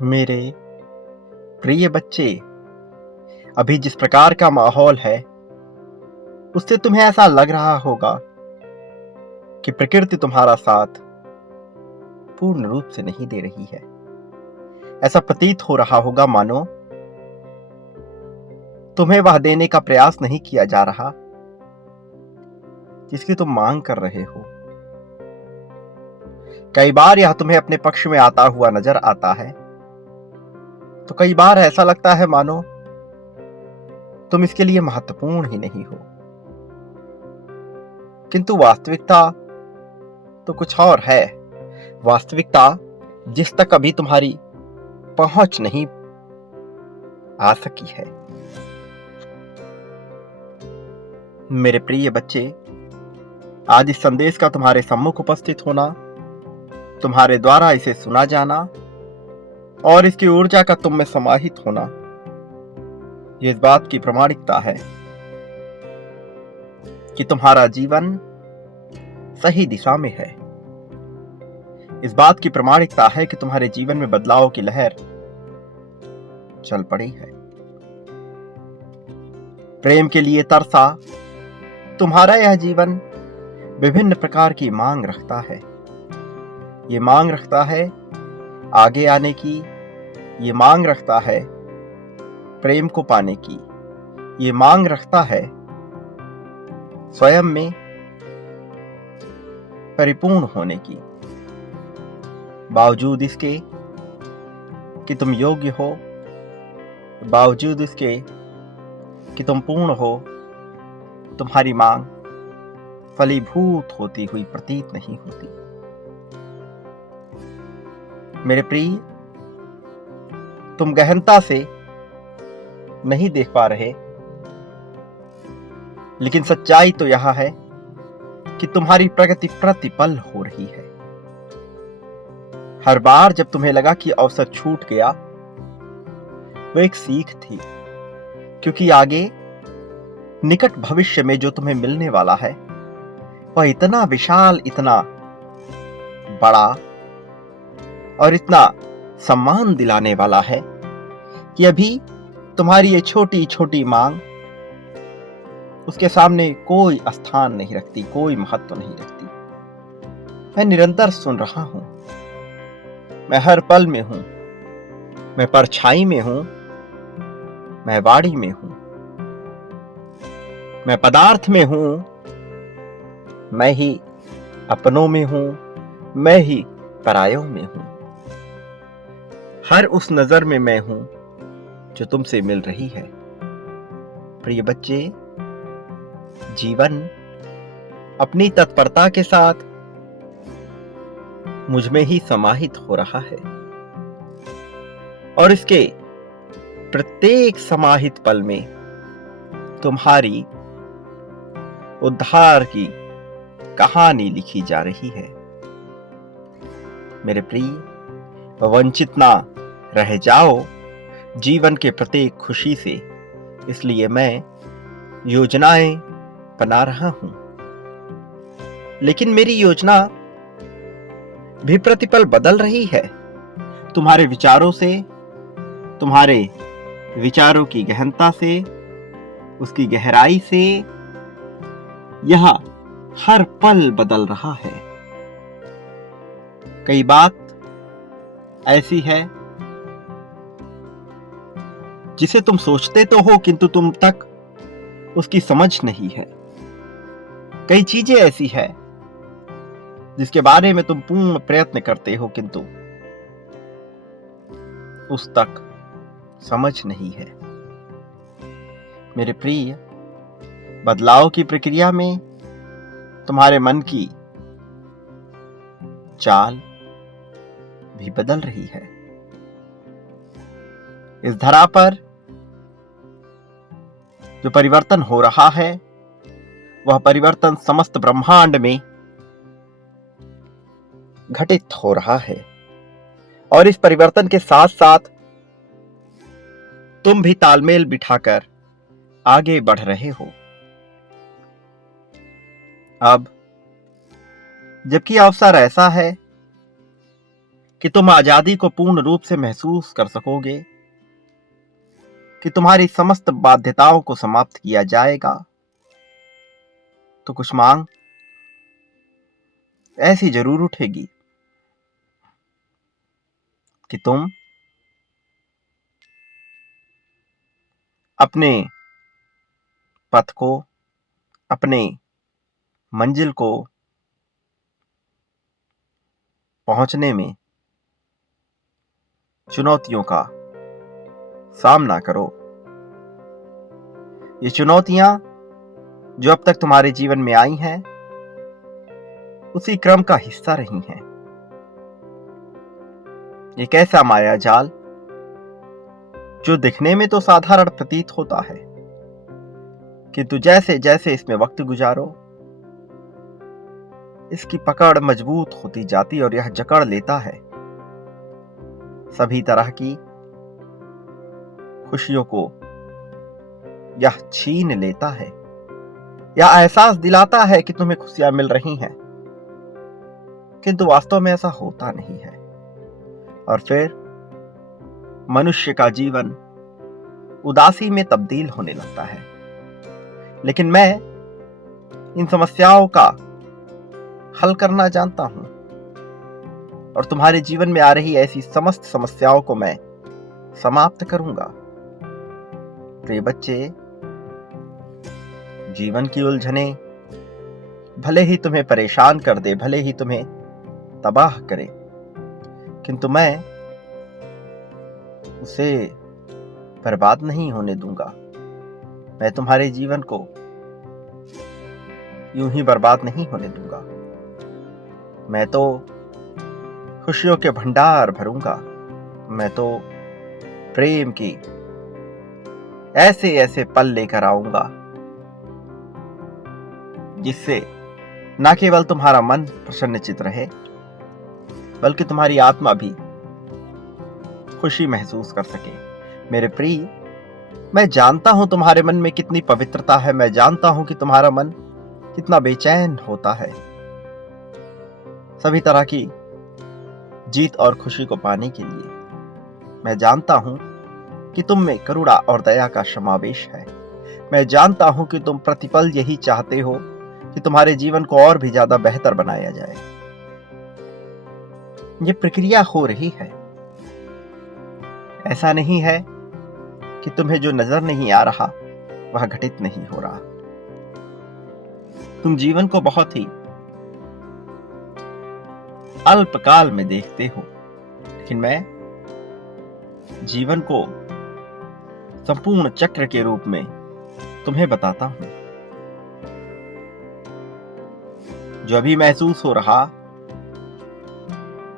मेरे प्रिय बच्चे, अभी जिस प्रकार का माहौल है उससे तुम्हें ऐसा लग रहा होगा कि प्रकृति तुम्हारा साथ पूर्ण रूप से नहीं दे रही है। ऐसा प्रतीत हो रहा होगा मानो तुम्हें वह देने का प्रयास नहीं किया जा रहा जिसकी तुम मांग कर रहे हो। कई बार यह तुम्हें अपने पक्ष में आता हुआ नजर आता है, तो कई बार ऐसा लगता है मानो तुम इसके लिए महत्वपूर्ण ही नहीं हो। किंतु वास्तविकता तो कुछ और है। वास्तविकता जिस तक अभी तुम्हारी पहुंच नहीं आ सकी है। मेरे प्रिय बच्चे, आज इस संदेश का तुम्हारे सम्मुख उपस्थित होना, तुम्हारे द्वारा इसे सुना जाना और इसकी ऊर्जा का तुम में समाहित होना, ये इस बात की प्रामाणिकता है कि तुम्हारा जीवन सही दिशा में है। इस बात की प्रामाणिकता है कि तुम्हारे जीवन में बदलाव की लहर चल पड़ी है। प्रेम के लिए तरसा तुम्हारा यह जीवन विभिन्न प्रकार की मांग रखता है। ये मांग रखता है आगे आने की, ये मांग रखता है प्रेम को पाने की, ये मांग रखता है स्वयं में परिपूर्ण होने की। बावजूद इसके कि तुम योग्य हो, बावजूद इसके कि तुम पूर्ण हो, तुम्हारी मांग फलीभूत होती हुई प्रतीत नहीं होती। मेरे प्रिय, तुम गहनता से नहीं देख पा रहे, लेकिन सच्चाई तो यह है कि तुम्हारी प्रगति प्रतिपल हो रही है। हर बार जब तुम्हें लगा कि अवसर छूट गया, वो एक सीख थी, क्योंकि आगे निकट भविष्य में जो तुम्हें मिलने वाला है वह इतना विशाल, इतना बड़ा और इतना सम्मान दिलाने वाला है कि अभी तुम्हारी ये छोटी छोटी मांग उसके सामने कोई स्थान नहीं रखती, कोई महत्व नहीं रखती। मैं निरंतर सुन रहा हूं, मैं हर पल में हूं, मैं परछाई में हूं, मैं वाड़ी में हूं, मैं पदार्थ में हूं, मैं ही अपनों में हूं, मैं ही परायों में हूं। हर उस नजर में मैं हूं जो तुमसे मिल रही है। प्रिय बच्चे, जीवन अपनी तत्परता के साथ मुझ में ही समाहित हो रहा है और इसके प्रत्येक समाहित पल में तुम्हारी उद्धार की कहानी लिखी जा रही है। मेरे प्रिय, वंचित ना रह जाओ जीवन के प्रत्येक खुशी से, इसलिए मैं योजनाएं बना रहा हूं। लेकिन मेरी योजना भी प्रतिपल बदल रही है। तुम्हारे विचारों से, तुम्हारे विचारों की गहनता से, उसकी गहराई से यह हर पल बदल रहा है। कई बात ऐसी है जिसे तुम सोचते तो हो किंतु तुम तक उसकी समझ नहीं है। कई चीजें ऐसी है जिसके बारे में तुम पूर्ण प्रयत्न करते हो किंतु उस तक समझ नहीं है। मेरे प्रिय, बदलाव की प्रक्रिया में तुम्हारे मन की चाल भी बदल रही है। इस धरा पर जो परिवर्तन हो रहा है वह परिवर्तन समस्त ब्रह्मांड में घटित हो रहा है और इस परिवर्तन के साथ साथ तुम भी तालमेल बिठाकर आगे बढ़ रहे हो। अब जबकि अवसर ऐसा है कि तुम आजादी को पूर्ण रूप से महसूस कर सकोगे, कि तुम्हारी समस्त बाध्यताओं को समाप्त किया जाएगा, तो कुछ मांग ऐसी जरूर उठेगी कि तुम अपने पथ को, अपने मंजिल को पहुंचने में चुनौतियों का सामना करो। ये चुनौतियां जो अब तक तुम्हारे जीवन में आई हैं, उसी क्रम का हिस्सा रही हैं। एक ऐसा माया जाल जो दिखने में तो साधारण प्रतीत होता है, किंतु जैसे जैसे इसमें वक्त गुजारो, इसकी पकड़ मजबूत होती जाती और यह जकड़ लेता है सभी तरह की खुशियों को। यह छीन लेता है, यह एहसास दिलाता है कि तुम्हें खुशियां मिल रही हैं, किंतु वास्तव में ऐसा होता नहीं है। और फिर मनुष्य का जीवन उदासी में तब्दील होने लगता है। लेकिन मैं इन समस्याओं का हल करना जानता हूं, और तुम्हारे जीवन में आ रही ऐसी समस्त समस्याओं को मैं समाप्त करूंगा। प्रिय बच्चे, जीवन की उलझने भले ही तुम्हें परेशान कर दे, भले ही तुम्हें तबाह करे, किंतु मैं उसे बर्बाद नहीं होने दूंगा। मैं तुम्हारे जीवन को यूं ही बर्बाद नहीं होने दूंगा। मैं तो खुशियों के भंडार भरूंगा। मैं तो प्रेम की ऐसे ऐसे पल लेकर आऊंगा जिससे न केवल तुम्हारा मन प्रसन्नचित रहे, बल्कि तुम्हारी आत्मा भी खुशी महसूस कर सके। मेरे प्रिय, मैं जानता हूं तुम्हारे मन में कितनी पवित्रता है। मैं जानता हूं कि तुम्हारा मन कितना बेचैन होता है सभी तरह की जीत और खुशी को पाने के लिए। मैं जानता हूं कि तुम में करुणा और दया का समावेश है। मैं जानता हूं कि तुम प्रतिपल यही चाहते हो कि तुम्हारे जीवन को और भी ज्यादा बेहतर बनाया जाए। ये प्रक्रिया हो रही है। ऐसा नहीं है कि तुम्हें जो नजर नहीं आ रहा वह घटित नहीं हो रहा। तुम जीवन को बहुत ही अल्पकाल में देखते हो, लेकिन मैं जीवन को संपूर्ण चक्र के रूप में तुम्हें बताता हूं। जो अभी महसूस हो रहा,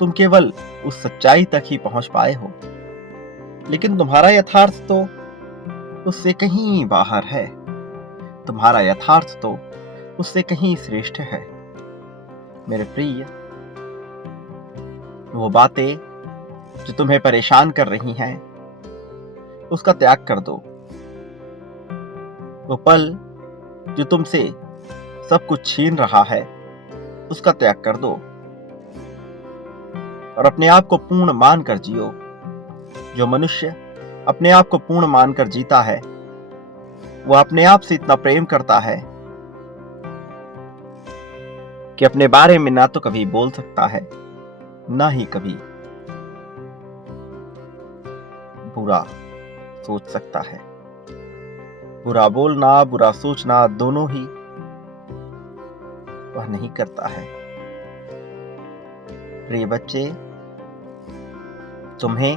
तुम केवल उस सच्चाई तक ही पहुंच पाए हो, लेकिन तुम्हारा यथार्थ तो उससे कहीं बाहर है। तुम्हारा यथार्थ तो उससे कहीं श्रेष्ठ है। मेरे प्रिय, वो बातें जो तुम्हें परेशान कर रही हैं, उसका त्याग कर दो। वो पल जो तुमसे सब कुछ छीन रहा है, उसका त्याग कर दो और अपने आप को पूर्ण मानकर जियो। जो मनुष्य अपने आप को पूर्ण मानकर जीता है, वो अपने आप से इतना प्रेम करता है कि अपने बारे में ना तो कभी बोल सकता है, ना ही कभी बुरा सोच सकता है। बुरा बोलना, बुरा सोचना, दोनों ही वह नहीं करता है। प्रिय बच्चे, तुम्हें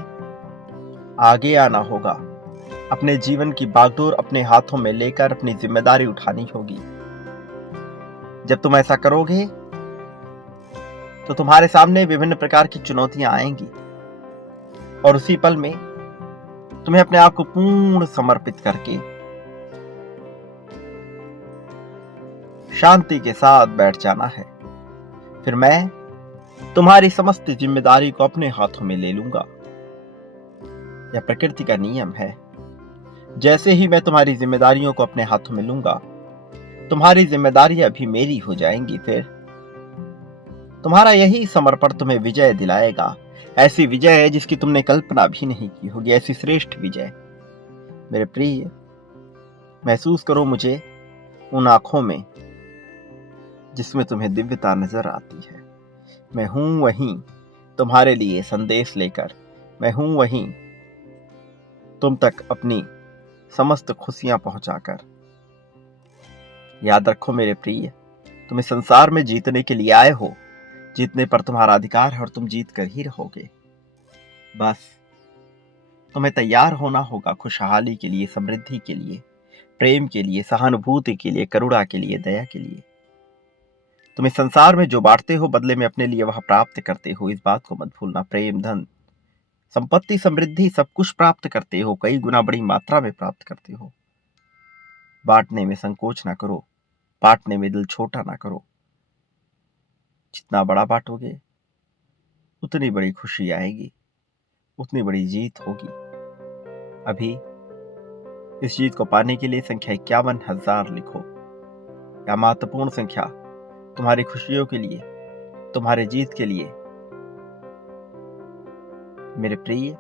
आगे आना होगा। अपने जीवन की बागडोर अपने हाथों में लेकर अपनी जिम्मेदारी उठानी होगी। जब तुम ऐसा करोगे तो तुम्हारे सामने विभिन्न प्रकार की चुनौतियां आएंगी, और उसी पल में तुम्हें अपने आप को पूर्ण समर्पित करके शांति के साथ बैठ जाना है। फिर मैं तुम्हारी समस्त जिम्मेदारी को अपने हाथों में ले लूंगा। यह प्रकृति का नियम है। जैसे ही मैं तुम्हारी जिम्मेदारियों को अपने हाथों में लूंगा, तुम्हारी जिम्मेदारियां भी मेरी हो जाएंगी। फिर तुम्हारा यही समर्पण तुम्हें विजय दिलाएगा। ऐसी विजय है जिसकी तुमने कल्पना भी नहीं की होगी, ऐसी श्रेष्ठ विजय। मेरे प्रिय, महसूस करो मुझे उन आंखों में जिसमें तुम्हें दिव्यता नजर आती है। मैं हूं वहीं तुम्हारे लिए संदेश लेकर, मैं हूं वहीं तुम तक अपनी समस्त खुशियां पहुंचाकर। याद रखो मेरे प्रिय, तुम इस संसार में जीतने के लिए आए हो, जीतने पर तुम्हारा अधिकार है और तुम जीत कर ही रहोगे। बस तुम्हें तैयार होना होगा खुशहाली के लिए, समृद्धि के लिए, प्रेम के लिए, सहानुभूति के लिए, करुणा के लिए, दया के लिए। तुम इस संसार में जो बांटते हो बदले में अपने लिए वह प्राप्त करते हो, इस बात को मत भूलना। प्रेम, धन, संपत्ति, समृद्धि सब कुछ प्राप्त करते हो, कई गुना बड़ी मात्रा में प्राप्त करते हो। बांटने में संकोच ना करो, बांटने में दिल छोटा ना करो। जितना बड़ा बांटोगे उतनी बड़ी खुशी आएगी, उतनी बड़ी जीत होगी। अभी इस जीत को पाने के लिए संख्या 51,000 लिखो, या महत्वपूर्ण संख्या तुम्हारी खुशियों के लिए, तुम्हारे जीत के लिए। मेरे प्रिय,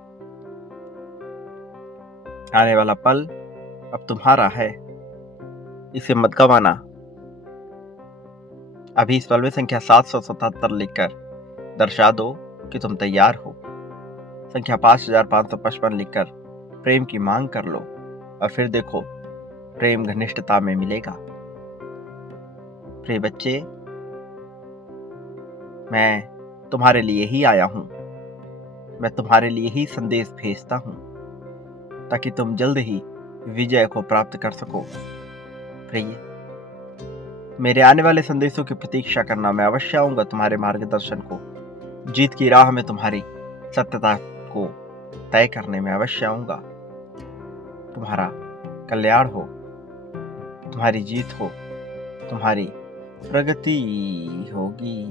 आने वाला पल अब तुम्हारा है, इसे मत गंवाना। अभी इस पल में संख्या 777 लिखकर दर्शा दो कि तुम तैयार हो। संख्या 5555 लिखकर प्रेम की मांग कर लो, और फिर देखो प्रेम घनिष्ठता में मिलेगा। प्रिय बच्चे, मैं तुम्हारे लिए ही आया हूं, मैं तुम्हारे लिए ही संदेश भेजता हूं, ताकि तुम जल्द ही विजय को प्राप्त कर सको। प्रिय, मेरे आने वाले संदेशों की प्रतीक्षा करना, मैं अवश्य आऊंगा तुम्हारे मार्गदर्शन को, जीत की राह में तुम्हारी सत्यता को तय करने में अवश्य आऊंगा। तुम्हारा कल्याण हो, तुम्हारी जीत हो, तुम्हारी प्रगति होगी।